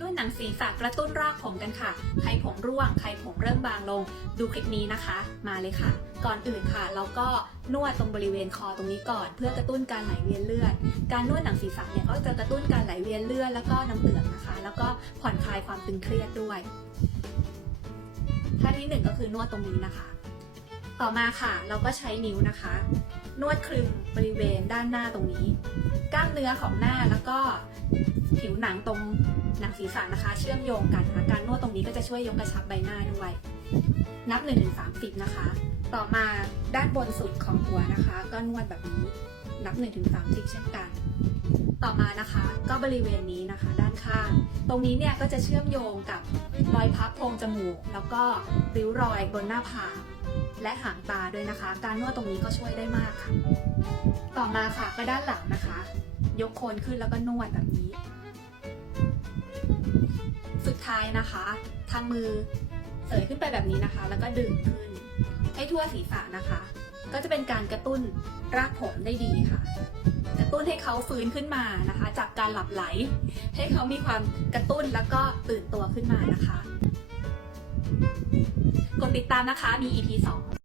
นวดหนังศีรษะกระตุ้นรากผมกันค่ะ ใครผมร่วง ใครผมเริ่มบางลง ดูคลิปนี้นะคะ มาเลยค่ะ ก่อนอื่นค่ะ เราก็นวดตรงบริเวณคอตรงนี้ก่อน เพื่อกระตุ้นการไหลเวียนเลือด การนวดหนังศีรษะเนี่ยก็จะกระตุ้นการไหลเวียนเลือดแล้วก็น้ำเหลืองนะคะ แล้วก็ผ่อนคลายความตึงเครียดด้วยท่าที่หนึ่งก็คือนวดตรงนี้นะคะ ต่อมาค่ะ เราก็ใช้นิ้วนะคะ นวดคลึงบริเวณด้านหน้าตรงนี้ กล้ามเนื้อของหน้าแล้วก็ผิวหนังตรงหนังศีรษะนะคะ เชื่อมโยงกันนะคะการนวดตรงนี้ก็จะช่วยยกกระชับใบหน้าด้วย นับ1นึ่งถึงสานะคะ ต่อมาด้านบนสุดของหัวนะคะ ก็นวดแบบนี้นับ1นถึงสาเช่นกัน ต่อมานะคะก็บริเวณนี้นะคะ ด้านข้าง ตรงนี้เนี่ยก็จะเชื่อมโยงกับรอยพับโพรงจมูก แล้วก็ริ้วรอยบนหน้าผากและหางตาด้วยนะคะ การนวดตรงนี้ก็ช่วยได้มากค่ะ ต่อมาค่ะก็ด้านหลังนะคะ ยกโคนขึ้นแล้วก็นวดแบบนี้ สุดท้ายนะคะทำมือเสยขึ้นไปแบบนี้นะคะ แล้วก็ดึงขึ้น ให้ทั่วศีรษะนะคะ ก็จะเป็นการกระตุ้นรากผมได้ดีค่ะ กระตุ้นให้เขาฟื้นขึ้นมานะคะ จากการหลับไหล ให้เขามีความกระตุ้นแล้วก็ตื่นตัวขึ้นมานะคะ กดติดตามนะคะมี EP 2